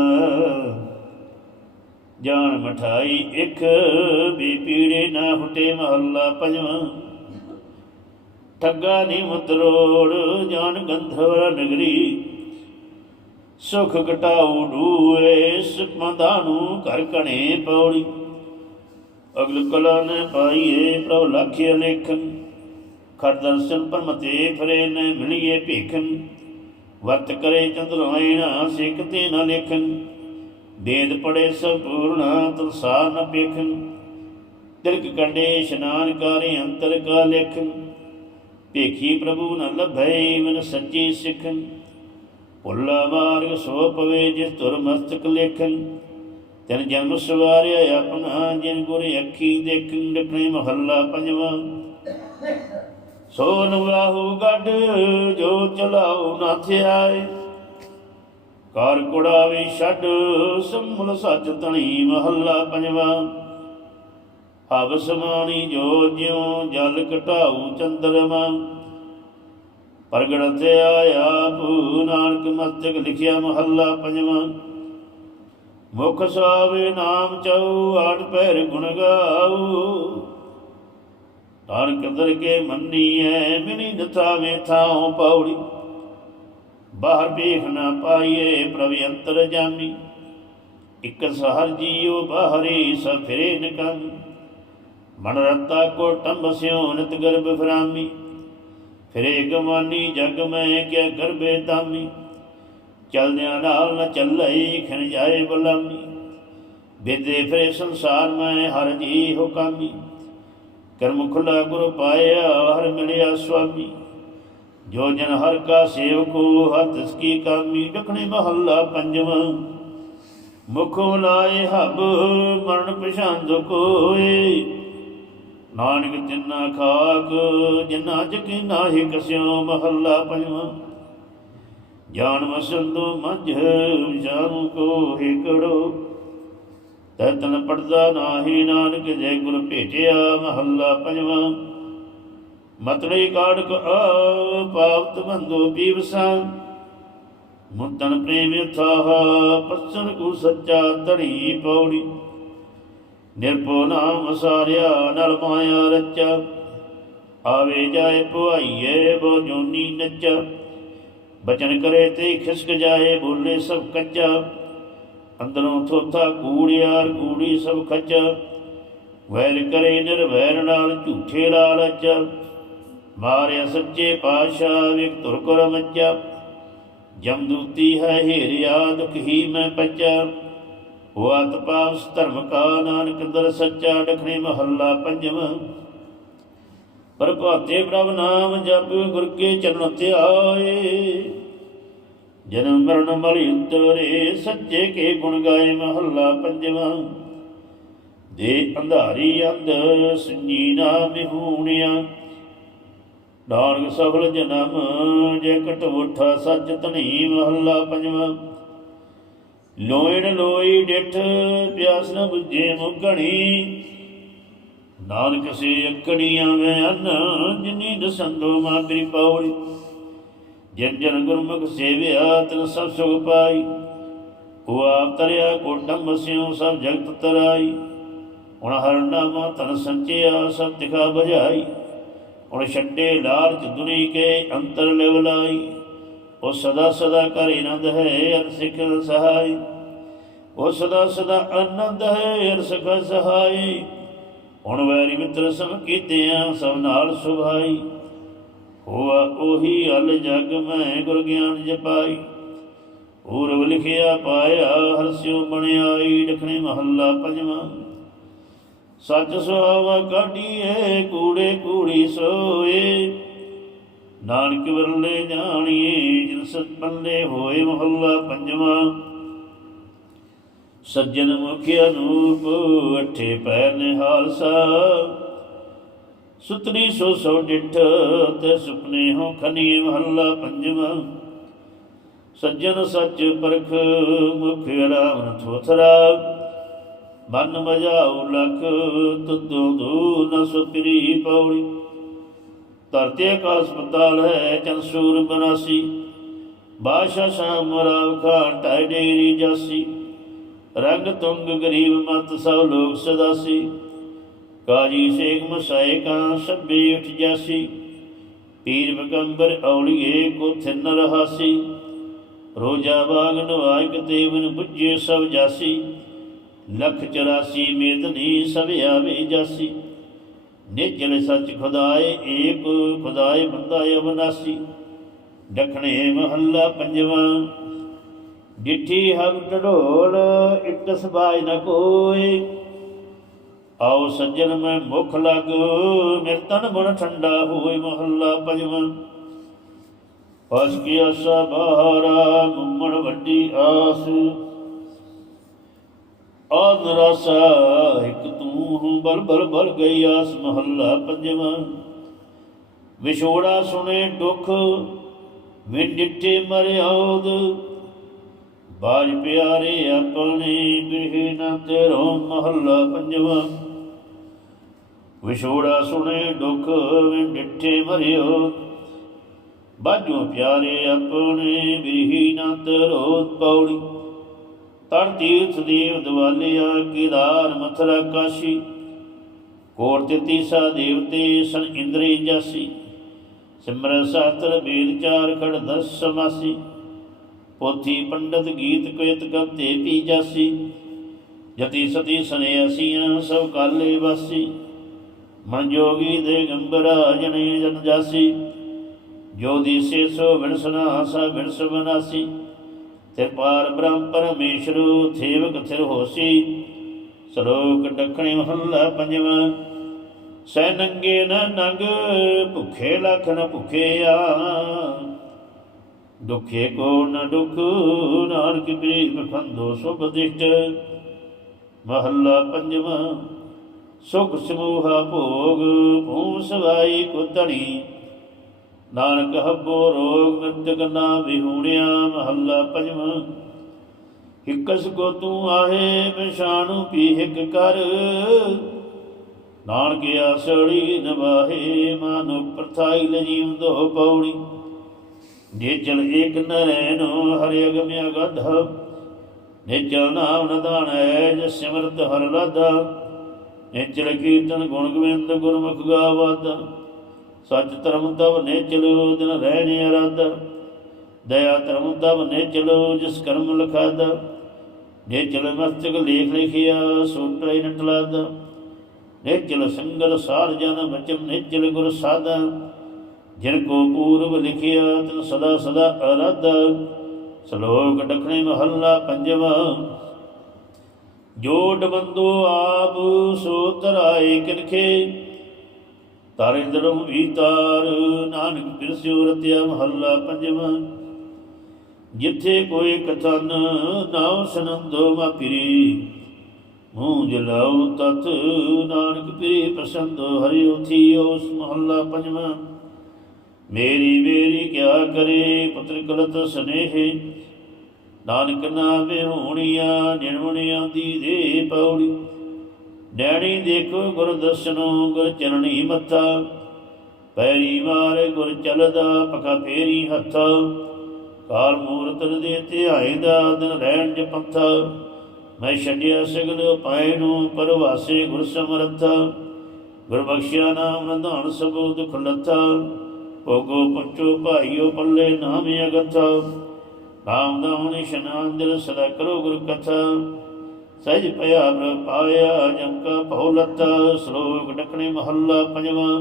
ਜਾਣ ਮਠਾਈ ਇੱਕ, ਵੀ ਪੀੜੇ ਨਾ ਹੁਟੇ ਮਹੱਲਾ ਪੰਜਵਾਂ। ਠੱਗਾ ਨੀ ਮਤਰੋੜ ਜਾਨ ਗੰਧਵਰ ਨਗਰੀ। ਸੁਖ ਘਟਾਉ ਡੂਏ ਸੁਪਮਦਾ ਨੂੰ ਘਰ ਕਣੇ ਪੌੜੀ। ਅਗਲ ਕਲਾ ਨੇ ਪਾਈਏ ਪ੍ਰਭ ਲਖਿ ਲੇਖਨ ਖਰ ਦਰਸ਼ਨ ਪਰਮਤੇ ਫਰੇ ਨੇ ਮਿਲੀਏ ਭੇਖਨ ਵਰਤ ਕਰੇ ਚੰਦਰਾਇਣਾ ਸਿੱਖ ਤੇ ਨ ਲੇਖਨ ਵੇਦ ਪੜੇ ਸੰਪੂਰਣਾ ਤੁਲਸਾ ਨ ਪੇਖਨ ਤਿਲਕ ਕੰਡੇ ਇਸ਼ਨਾਨ ਕਰੇ, ਅੰਤਰ ਕਾ ਲੇਖਨ ਭੇਖੀ ਪ੍ਰਭੂ ਨ ਲਭੈ, ਮਨ ਸੱਚੀ ਸਿੱਖਨ ਭੁੱਲਾ ਮਾਰਗ ਸੋ ਪਵੇ, ਜਿਸ ਤੁਰ ਮਸਤਕ ਲੇਖਨ ਤਨ ਜਨਮ ਸਵਾਰਿਆ ਆਪਣਾ, ਜਿਨ ਗੁਰ ਅੱਖੀ ਦੇਖਣ ਡਪਣੇ ਮਹੱਲਾ ਪੰਜਵਾਂ। ਸੋ ਨਵਾਹੂ ਗੱਡ, ਜੋ ਚਲਾਉ ਨਾ ਥਿਆਏ ਕਰ ਕੁੜਾਵੇ ਛੱਡ ਸੰਮਲ ਸੱਚ ਤਣੀ ਮਹੱਲਾ ਪੰਜਵਾਂ। ਹਵ ਸਮਾਣੀ ਜੋ ਜਿਉ ਜਲ ਘਟਾਉ ਚੰਦਰਮਾ। ਪ੍ਰਗਟ ਤੇ ਆਇਆ ਭੂ ਨਾਨਕ ਮਸਤਕ ਲਿਖਿਆ ਮਹੱਲਾ ਪੰਜਵਾਂ। ਮੁਖ ਸਾਵੇ ਨਾਮ ਚਉ, ਆਠ ਪੈਰ ਗੁਣ ਗਾਉ। ਤਾਰ ਕਦਰ ਕੇ ਮੰਨੀਐ ਮਿਨੀ ਦਥਾਵੇ ਥਾਉ ਪੌੜੀ। ਬਾਹਰ ਵੇਖ ਨਾ ਪਾਈਏ, ਪ੍ਰਭ ਅੰਤਰ ਜਾਮੀ। ਇਕ ਸਹਰ ਜੀਉ, ਬਾਹਰੇ ਸ ਫਿਰੇ ਨਕਮ ਮਨ ਰਤਾ ਕੋ ਟੰਬ ਸਿਉ, ਨਿਤ ਗਰਭ ਫਰਾਮੀ। ਫਿਰੇ ਗਵਾਨੀ ਜਗ ਮੈਂ, ਕਿਆ ਗਰਬੇ ਤਾਮੀ ਚਲਦਿਆਂ ਨਾਲ ਨ ਚੱਲਈ ਖਿਨ ਜਾਏ ਬੁਲਾਮੀ। ਬੇਦੇ ਫਿਰੇ ਸੰਸਾਰ ਮੈਂ, ਹਰ ਜੀ ਹੁਕਾਮੀ। ਕਰਮ ਖੁਲਾ ਗੁਰ ਪਾਇਆ, ਹਰ ਮਿਲਿਆ ਸੁਆਮੀ। ਜੋ ਜਨ ਹਰ ਕਾ ਸੇਵਕੋ ਹਰ ਕੀ ਕਾਮੀ। ਡਖਣੇ ਮਹੱਲਾ ਪੰਜਵਾਂ। ਮੁਖ ਲਾਏ ਹਬ, ਮਰਨ ਪਛਾਂਦ ਕੋਏ। ਨਾਨਕ ਤਿੰਨਾ ਖਾਕ, ਜਿਨਾ ਜਕੀ ਨਾਹੀ ਕਸਿਓ, ਮਹੱਲਾ ਪੰਜਵਾਂ। ਜਾਨ ਵਸੰਦੋ ਮਝ ਜਾਨੂ ਕੋ ਹਿਕੜੋ ਤਤਨ ਪੜਦਾ ਨਾਹੀ ਨਾਨਕ, ਜੈ ਗੁਰ ਭੇਟਿਆ ਮਹੱਲਾ ਪੰਜਵਾਂ। ਮਤੜੀ ਕਾੜਕ ਆ ਪਾਵਤ ਬੰਦੋ ਪੀਵਸਾ ਮੁੰਤਨ ਪ੍ਰੇਮ ਥਾਹ ਪਸਨ ਕੋ ਸੱਚਾ ਧੜੀ ਪੌੜੀ। ਨਿਰਭਉ ਨਾਮ ਸਾਰਿਆ, ਨਲ ਮਾਇਆ ਰਚਾ। ਆਵੇ ਜਾਏ ਭੁਆਈਏ ਬੋ ਜੋਨੀ ਨੱਚਾ। ਬਚਨ ਕਰੇ ਤੇ ਖਿਸਕ ਜਾਏ, ਬੋਲੇ ਸਭ ਕੱਚਾ। ਅੰਦਰੋਂ ਥੋਥਾ ਕੂੜਿਆਰ, ਕੂੜੀ ਸਭ ਖੱਚਾ। ਵੈਰ ਕਰੇ ਨਿਰਵੈਰ ਨਾਲ ਝੂਠੇ ਲਾਲਚ ਮਾਰਿਆ ਸੱਚੇ ਪਾਸ਼ਾ ਵਿਕ ਤੁਰ ਕਰ ਮੱਚਾ ਜਮਦੂਤੀ ਹੈ ਹੀਰਿਆ ਦੁਖ ਹੀ ਮੈਂ ਪੱਚਾ। ਹੋਤ ਪਾਵਸ ਧਰਮ ਕਾ ਨਾਨਕ ਦਰ ਸੱਚਾ, ਡਖਣੇ ਮਹੱਲਾ ਪੰਜਵਾਂ। ਪ੍ਰਭਾਤੇ ਪ੍ਰਭ ਨਾਮ ਜਪ ਗੁਰ ਕੇ ਚਰਨ ਧਿਆਏ ਜਨਮ ਮਰਨ ਮਰਿ ਉਤਰੇ ਸੱਚੇ ਕੇ ਗੁਣ ਗਾਏ ਮਹੱਲਾ ਪੰਜਵਾਂ। ਦੇ ਅੰਧਾਰੀ ਅੰਧ ਸੰਜੀਨਾ ਨਾ ਮਿਹੂਣਿਆ ਨਾਨਕ ਸਫਲ ਜਨਮ ਜੇ ਕਟ ਸੱਚ ਧਨੀ ਮਹੱਲਾ ਪੰਜਵਾਂ। ਲੋਇਣ ਲੋਈ ਡਿਠ ਪਿਆਸ ਨ ਬੁਝੇ ਮੁਗਣੀ ਨਾਨਕ ਸੇ ਅਕੜੀਆਂ ਮੈਂ ਅੰਨ, ਜਿਨੀ ਦਸੰਦੋ ਮਾਗਰੀ ਪੌੜੀ ਜਨ ਜਨ ਗੁਰਮੁਖ ਸੇਵਿਆ, ਤਨ ਸਭ ਸੁਖ ਪਾਈ। ਉਹ ਆਪ ਤਰਿਆ ਕੋਟਮ ਬਸਿਓ ਸਭ ਜਗਤ ਤਰਾਈ। ਹੁਣ ਹਰ ਨਾਮ ਤਨ ਸੰਚਿਆ, ਸਭ ਤਿਖਾ ਬਜਾਈ ਹੁਣ ਛੱਡੇ ਲਾਲਚ ਦੁਨੀ ਕੇ ਅੰਤਰ ਲਿਵਲਾਈ ਉਹ ਸਦਾ ਸਦਾ ਕਰ ਆਨੰਦ ਹੈ ਅਰ ਸਿਖ ਸਹਾਈ। ਉਹ ਸਦਾ ਸਦਾ ਆਨੰਦ ਹੈ ਅਰ ਸਿਖ ਸਹਾਈ। ਹੁਣ ਵੈਰੀ ਮਿੱਤਰ ਸਭ ਕੀਤਿਆਂ ਸਭ ਨਾਲ ਸੁਭਾਈ। ਹੋਆ ਉਹੀ ਅਲ ਜਗ ਮੈਂ ਗੁਰ ਗਿਆਨ ਜਪਾਈ। ਪੂਰਬ ਲਿਖਿਆ ਪਾਇਆ ਹਰਸਿਓ ਬਣਿਆਈ, ਡਖਣੇ ਮਹੱਲਾ ਪੰਜਵਾਂ। ਸੱਚ ਸੁਹਾਵਾ ਕਾਢੀਏ ਕੂੜੇ ਕੂੜੀ ਸੋਏ। ਨਾਨਕ ਵਰਲੇ ਜਾਣੀਏ ਜਿਨ ਸਤ ਪੱਲੇ ਹੋਏ ਮਹੱਲਾ ਪੰਜਵਾਂ। ਸੱਜਣ ਮੁਖ ਅਨੂਪ ਅਠੇ ਪੈ ਨਿਹਾਲਸਾ ਸੁਤਰੀ ਸੋ ਸੋ ਡਿਠ ਤੇ ਸੁਪਨੇ ਹੋ ਖਨੀ ਮਹੱਲਾ ਪੰਜਵਾਂ। ਸੱਜਣ ਸੱਚ ਪਰਖ ਮੁਖ ਰਾਮ ਥੋਥਰਾ ਮਨ ਮਜਾਉ ਲਖ ਤੁਦੋ ਦੂ ਨ ਸੁਪਰੀ ਪੌੜੀ। ਧਰਤੀ ਆਕਾਸ ਪਤਾਲ ਹੈ ਚੰਸੂਰ ਬਨਾਸੀ ਬਾਸ਼ਾ ਸ਼ਾਮ ਰਾਵ ਖਾਨ ਟਾਈ ਡੇਰੀ ਜਾਸੀ। ਰੰਗ ਤੁੰਗ ਗਰੀਬ ਮਤ ਸਭ ਲੋਕ ਸਦਾਸੀ। ਕਾਜੀ ਸੇਖ ਮਸਾਏ ਕਾ ਸਭੇ ਉਠ ਜਾਸੀ। ਪੀਰ ਬਗੰਬਰ ਔਲੀਏ ਕੋ ਥਿਨ ਰਹਾਸੀ। ਰੋਜਾ ਬਾਗ ਨਵਾਇਕ ਦੇਵਨ ਬੁੱਝੇ ਸਭ ਜਾਸੀ। ਲਖ 84 ਮੇਦਨੀ ਸਭ ਆਵੇ ਜਾਸੀ। ਨਿਜਲ ਸੱਚ ਖੁਦਾਏ ਏਕ ਖੁਦਾਏ ਬੰਦਾ ਅਬਨਾਸੀ ਡਖਣੇ ਮਹੱਲਾ ਪੰਜਵਾਂ ਡਿਠੀ ਹਮ ਢੋਲ ਇੱਕ ਸਬਾਈ ਨ ਕੋਈ। ਆਓ ਸੱਜਣ ਮੈਂ ਮੁਖ ਲਗ ਮੇਰ ਤਨ ਮਨ ਠੰਡਾ ਹੋਏ ਮਹੱਲਾ ਪੰਜਵਾਂ। ਫਸ ਕੀ ਆਸਾ ਬਹਾਰਾ, ਮੁੰਮਣ ਵੱਡੀ ਆਸ। ਆਨ ਰਸਾ ਇੱਕ ਤੂੰ ਹੂੰ ਬਲ ਬਲ ਬਲ ਗਈ ਆਸ ਮਹੱਲਾ ਪੰਜਵਾਂ। ਵਿਛੋੜਾ ਸੁਣੇ ਦੁੱਖ ਵਿ ਡਿੱਠੇ ਮਰਿਆਦ ਬਾਜ ਪਿਆਰੇ ਆਪਣੇ ਬਿਰਹੇ ਨਾ ਤੇਰੋ ਮਹੱਲਾ ਪੰਜਵਾਂ। ਵਿਛੋੜਾ ਸੁਣੇ ਦੁਖ ਵਿ ਡਿੱਠੇ ਮਰਿਓ ਬਾਜੋ ਪਿਆਰੇ ਆਪਣੇ ਬਿਰਹੀ ਨਾ ਤੇਰੋ ਪੌੜੀ। ਤਰ ਤੀਰਥ ਦੇਵ ਦਵਾਲਿਆ ਕੇਦਾਰ ਮਥਰਾ ਕਾਸ਼ੀ। ਕੋਰ ਤੇ ਤੀਸਾ ਦੇਵਤੇ ਸਨ ਇੰਦਰੀ ਜਾਸੀ। ਸਿਮਰ ਸਾਤਰ ਬੇਦ ਚਾਰ ਖੜ ਦਸ ਸਮਾਸੀ। ਪੋਥੀ ਪੰਡਤ ਗੀਤ ਕਇਤ ਕਬਤੇ ਪੀ ਜਾਸੀ? ਜਤੀ ਸਤੀ ਸਨਿਆਸੀਆਂ ਸਭ ਕਾਲੇ ਵਾਸੀ। ਮਨ ਜੋਗੀ ਦੇ ਗੰਬਰਾ ਜਨੇ ਜਨ ਜਾਸੀ। ਜੋ ਦਿਸੇ ਸੋ ਵਿਣਸਨਾ ਸਾ ਵਿਣਸ ਬਨਾਸੀ ਤੇ ਪਾਰ ਬ੍ਰਹਮ ਪਰਮੇਸ਼ਰੂ ਥੇਵ ਕਥਿਰ ਹੋਸੀ। ਸ਼ਲੋਕ ਡਖਣੇ ਮਹੱਲਾ ਪੰਜਵਾਂ। ਸੈ ਨੰਗੇ ਨ ਨੰਗ, ਭੁਖੇ ਲੱਖ ਨ ਭੁਖਿਆ ਦੁਖੇ ਕੋ ਨ ਦੁਖ, ਨਾਨਕ ਪ੍ਰੇਮ ਖੰਦੋ ਸੁਖ ਦਿਸ਼ਟ। ਮਹੱਲਾ ਪੰਜਵਾਂ, ਸੁਖ ਸਮੂਹਾ ਭੋਗ ਭੂਮ ਸਵਾਈ ਕੋ ਧੜੀ ਨਾਨਕ ਹੱਬੋ ਰੋਗ ਨਿਤ ਕਨਾ ਵਿਹੂਣਿਆ, ਮਹੱਲਾ ਪੰਜਵਾਂ। ਹਿੱਕਸ ਕੋ ਤੂੰ ਆਹੇ ਬਿਸ਼ਾਣੂ ਪੀ ਹਿਕ ਕਰ। ਨਾਨਕ ਆਸੜੀ ਨਵਾਹੇ, ਮਾਨੁ ਪ੍ਰਥਾਈ ਲਜੀਵ ਦੋ ਪੌੜੀ। ਨਿਚਲ ਏਕ ਨਰੈਨ ਹਰਿ ਅਗਮ ਅਗਧ ਨਿਚਲ ਨਾਮ ਨਦਾਨ ਹੈ ਸਿਮਰਤ ਹਰ ਰਾਧਾ ਨਿਚਲ ਕੀਰਤਨ ਗੁਣ ਗੋਬਿੰਦ ਗੁਰਮੁਖ ਗਾਵਦਾ, ਸੱਚ ਧਰਮ ਤਵ ਨੇ ਦਿਨ ਰਹਿਣੇ ਅਰਾਧਾ ਦਇਆ ਧਰਮ ਤਵ ਨੇ ਜਿਸ ਕਰਮ ਲਖਾਦਾ ਨੇ ਮਸਤਕ ਲੇਖ ਲਿਖਿਆ ਸੋਟਰੇ ਨਟਲਾਦਾ ਨੇ ਸੰਗਲ ਸਾਰ ਜਨ ਬਚਨ ਨਿਚਲ ਗੁਰ ਸਾਦਾ ਜਿਨ ਕੋ ਪੂਰਬ ਲਿਖਿਆ, ਤਿਨ ਸਦਾ ਸਦਾ ਅਰਾਧਾ। ਸ਼ਲੋਕ ਡਖਣੇ ਮਹੱਲਾ ਪੰਜਵਾ। ਜੋੜ ਬੰਦੋ ਆਪ ਸੋ ਤਰਾਏ ਕਿਨਖੇ। ਤਾਰਿੰਦਰਮ ਵੀਤਾਰ ਨਾਨਕ ਪਿਰਸਿਓ ਰਤਿਆ ਮਹੱਲਾ ਪੰਜਵਾਂ। ਜਿੱਥੇ ਕੋਈ ਕਥਨ ਨਾਉ ਸਨੰਦੋ ਮਾਪਿਰੀ। ਮੂੰਹ ਜਲਾਉ ਤਤ, ਨਾਨਕ ਪ੍ਰੀ ਪਸੰਦ ਹਰਿ ਉਥੀ ਉਸ ਮਹੱਲਾ ਪੰਜਵਾਂ। ਮੇਰੀ ਮੇਰੀ ਕਿਆ ਕਰੇ ਪੁੱਤਰ ਕਲਤ ਸਨੇਹ। ਨਾਨਕ ਨਾਮੇ ਹੋਣੀਆਂ ਨਿਰਵਣਿਆਂ ਦੀ ਦੇ ਪੌੜੀ। ਡੈਣੀ ਦੇਖੋ ਗੁਰ ਦਰਸ਼ਨੋ, ਗੁਰ ਚਰਣੀ ਮੱਥਾ। ਪੈਰੀ ਵਾਰ ਗੁਰ ਚਲਦਾ, ਪਖਾ ਫੇਰੀ ਹੱਥਾ। ਕਾਲ ਮੂਰਤ ਦੇ ਧਿਆਏ ਦਾ ਦਿਨ ਰਹਿਣ ਜ ਪੰਥਾ। ਮੈਂ ਛੱਡਿਆ ਸਗਲ ਪਾਏ ਨੂੰ, ਪਰਵਾਸੇ ਗੁਰ ਸਮਰੱਥਾ। ਗੁਰ ਬਖਸ਼ਿਆ ਨਾਮ ਨਧਾਨ ਸਬੋ ਦੁਖ ਲੱਥਾ ਭੋਗੋ ਪੁੱਛੋ ਭਾਈਓ ਪੱਲੇ ਨਾਮ ਅਗਥਾ। ਨਾਮ ਦਾ ਨਿਸ਼ਨਾਨ ਦਿਲ ਸਦਾ ਕਰੋ ਗੁਰ ਕਥਾ। ਸਹਿਜ ਭਇਆ ਪ੍ਰ ਪਾਇਆ ਜੰਕਾ ਭਉ ਸ਼ਲੋਕ ਡਕਣੇ ਮਹੱਲਾ ਪੰਜਵਾਂ।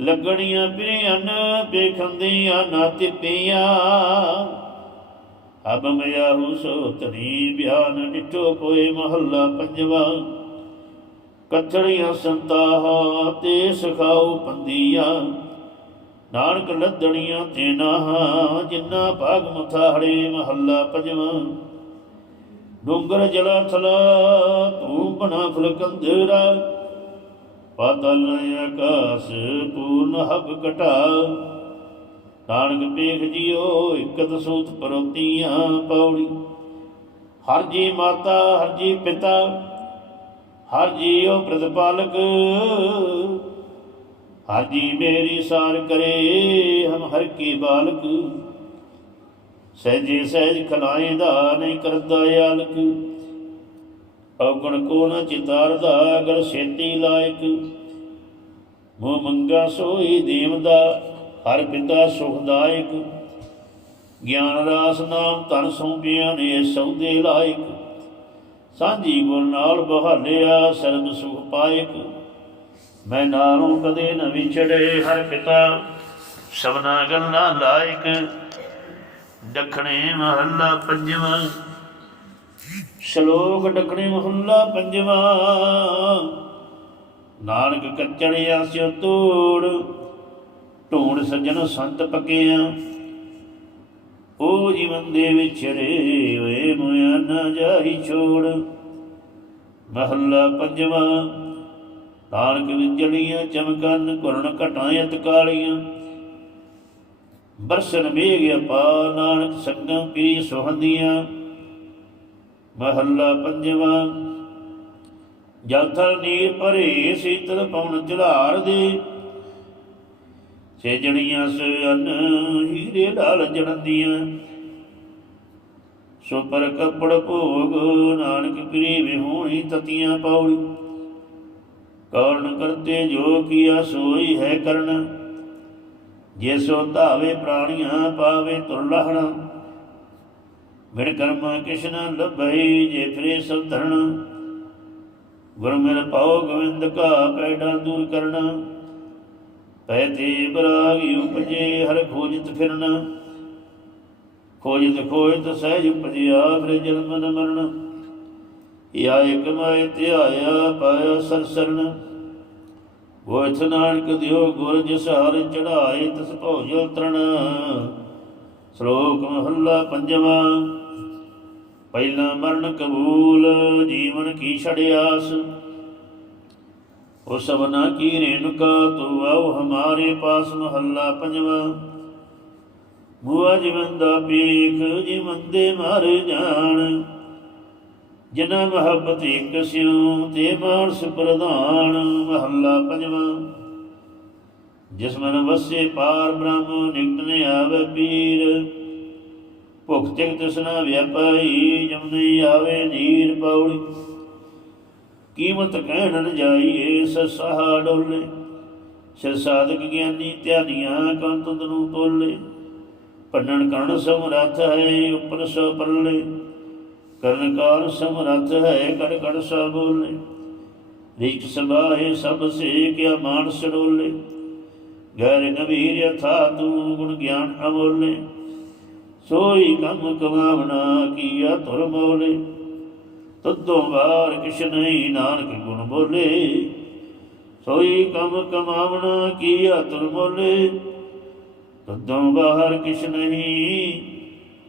ਲੱਗਣੀਆਂ ਪ੍ਰਿਯਨ ਬੇਖੰਦੀਆਂ ਨਾ ਤਿਪੀਆਂ ਅਬ ਮਿਆਹੂ ਸੋ ਤਰੀ ਬਿਆਨ ਡਿਟੋ ਕੋਏ ਮਹੱਲਾ ਪੰਜਵਾ। ਕਥੜੀਆਂ ਸੰਤਾਹਾ ਤੇ ਸਖਾਉ ਪੰਦੀਆਂ। ਨਾਨਕ ਲੱਦਣੀਆਂ ਤੇ ਨਾਹਾਂ, ਜਿੰਨਾ ਭਾਗ ਮੁਥਾੜੇ ਮਹੱਲਾ ਪੰਜਵਾਂ। ਡੂੰਗਰ ਜਲਾ ਥਲਾ, ਤੂੰ ਬਣਾ ਫਲਕੰਦਰਾ। ਪਾਤਲ ਆਕਾਸ, ਪੂਰਨ ਹਬ ਘਟਾ। ਨਾਨਕ ਪੇਖ ਜਿਓ, ਇਕਤ ਸੂਤ ਪਰੋਤੀਆਂ ਪੌੜੀ। ਹਰ ਜੀ ਮਾਤਾ, ਹਰ ਜੀ ਪਿਤਾ, ਹਰ ਜੀਉ ਪ੍ਰਤਪਾਲਕ। ਹਰ ਮੇਰੀ ਸਾਰ ਕਰੇ ਹਮ ਹਰ ਕੀ ਬਾਲਕ। ਸਹਿਜੇ ਸਹਿਜ ਖਲਾਏ ਦਾ ਨਹੀਂ ਕਰਦਾ ਯਾਲਕ ਔਗਣ ਕੋ ਨ ਚਿਤਾਰਦਾ ਅਗਰ ਛੇਤੀ ਲਾਇਕ। ਮੋ ਮੰਗਾ ਸੋਈ ਦੇਵਦਾ ਹਰ ਪਿਤਾ ਸੁਖਦਾਇਕ। ਗਿਆਨ ਰਾਸ ਨਾਮ ਧਨ ਸੌਂਪਿਆ ਨੇ ਸੌਦੇ ਲਾਇਕ। ਸਾਂਝੀ ਗੁਰ ਨਾਲ ਬਹਾਲਿਆ ਸਰਬ ਸੁਖ ਪਾਇਕ। ਮੈਂ ਨਾਲੋਂ ਕਦੇ ਨ ਵਿਛੜੇ ਹਰ ਪਿਤਾ। ਸਭਨਾ ਗੱਲਾਂ ਲਾਇਕ ਦੱਖਣੇ ਮਹੱਲਾ ਪੰਜਵਾਂ। ਸ਼ਲੋਕ ਡਕਣੇ ਮਹੱਲਾ ਪੰਜਵਾਂ। ਨਾਨਕ ਕੱਚੜਿਆ ਆਸਿਓ ਤੋੜ, ਢੋਣ ਸੱਜਣ ਸੰਤ ਪਕਿਆ। ਉਹ ਜੀਵਨ ਦੇ ਵਿਛੜੇ ਹੋਏ ਮੋਇਆ ਨਾ ਜਾਈ ਛੋੜ। ਮਹੱਲਾ ਪੰਜਵਾਂ। ਨਾਨਕ ਵਿਜਲੀਆਂ ਚਮਕਨ ਕੁਰਨ ਘਟਾਂ ਕਾਲੀਆਂ। ਬਰਸਨ ਮੇਘ ਅਪਾਰ, ਨਾਨਕ ਸੰਗਮ ਪੀ ਸੁਹੰਦੀਆਂ। ਮਹੱਲਾ ਪੰਜਵਾਂ। ਜਲ ਨੀਰ ਭਰੇ, ਸੀਤਲ ਪਵਨ ਝਲਾਰ ਦੇ। ਸੇਜਣੀਆਂ ਸਨ ਹੀਰੇ ਢਾਲ ਜਣਦੀਆਂ ਸੋ ਪਰ ਕੱਪੜ ਭੋਗ, ਨਾਨਕ ਪ੍ਰੀ ਵਿਹੂਣੀ ਤਤੀਆਂ ਪੌੜੀ। ਕੌਣ ਕਰਤੇ ਜੋ ਕੀਆ ਸੋਈ ਹੈ ਕਰਨ। ਜੇ ਸੋ ਧਾਵੇ ਪ੍ਰਾਣੀਆਂ ਪਾਵੇ ਤੁਰਲਹਣਾ ਮਿਰ ਕਰਮਾ ਕਿਸ਼ਨਾ ਲਭਈ ਜੇ ਫਰੇ ਸਭ ਧਰਣ ਗੁਰ ਮਿਲ ਪਾਉ ਗੋਵਿੰਦ ਕਾ ਪੈਡਾ ਦੂਰ ਕਰਨਾ। ਪੈ ਤੇ ਬਰਾਗੀ ਉਪਜੇ ਹਰ ਖੋਜਿਤ ਫਿਰਨਾ। ਖੋਜਿਤ ਖੋਜਿਤ ਸਹਿਜ ਉਪਜਿਆ ਫਿਰ ਜਨਮ ਨ ਮਰਨ। ਯਾ ਇਕ ਮਾਇ ਧਿਆਇਆ ਪਾਇਆ ਸਰਸਰਨ ਗੋਇਥ ਨਾਨਕ ਦਿਓ ਗੁਰ ਜਿਸ ਹਰ ਚੜਾਏ ਤਿਸ ਭਉ ਤਰਨ ਸ਼ਲੋਕ ਮਹੱਲਾ ਪੰਜਵਾਂ। ਪਹਿਲਾ ਮਰਨ ਕਬੂਲ, ਜੀਵਨ ਕੀ ਛੜਿਆਸ। ਉਹ ਸਭਨਾ ਕੀ ਰੇਣੁਕਾ, ਤੂੰ ਆਉ ਹਮਾਰੇ ਪਾਸ ਮਹੱਲਾ ਪੰਜਵਾਂ। ਮੂਆ ਜੀਵਨ ਦਾ ਪੀਖ ਜੀਵਨ ਦੇ ਮਰ ਜਾਣ। ਜਿਨਾ ਮੁਹੱਬਤ ਇਕ ਸਿਉ ਤੇ ਮਾਨਸ ਪ੍ਰਧਾਨ ਮਹੱਲਾ ਪੰਜਵਾਂ। ਜਿਸ ਮਨ ਵਸੇ ਪਾਰ ਬ੍ਰਹਮ ਨਿਕਟ ਨੇ ਆਵੇ ਪੀਰ, ਭੁਖ ਤਿਕ ਤਸਨਾ ਵਿਆਪਾਈ ਜਮਨੀ ਆਵੇ ਨੀਰ ਪੌੜੀ। ਕੀਮਤ ਕਹਿਣ ਨ ਜਾਈਏ ਸਸਹਾ ਡੋਲੇ, ਸਿਰ ਸਾਧਕ ਗਿਆਨੀ ਧਿਆਨੀਆਂ ਕੰਤ ਨੂੰ ਤੋਲੇ। ਪੰਡਣ ਕਣ ਸਮਰੱਥ ਹੈ, ਉਪਰ ਸੋ ਪੱਲੇ ਕਰਨ ਕਾਰ ਸਮਰੱਥ ਹੈ ਕਰ ਕਰ ਸਾ ਬੋਲੇ। ਰਿਕ ਸਭਾਏ ਸਭ ਸੇ ਕਿਆ ਮਾਨਸ ਡੋਲੇ। ਗੈਰ ਨਵੀਰ ਯਥਾ ਤੂੰ ਗੁਣ ਗਿਆਨ ਅਮੋਲੇ। ਸੋਈ ਕੰਮ ਕਮਾਵਣਾ ਕੀਆ ਤੁਰ ਮੋਲੇ। ਤਦੋਂ ਬਾਰ ਕਿਛ ਨਹੀਂ ਨਾਨਕ ਗੁਣ ਬੋਲੇ। ਸੋਈ ਕੰਮ ਕਮਾਵਣਾ ਕੀਆ ਤੁਰ ਮੋਲੇ। ਤਦੋਂ ਬਾਹਰ ਕਿਛ ਨਹੀਂ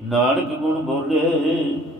ਨਾਨਕ ਗੁਣ ਬੋਲੇ।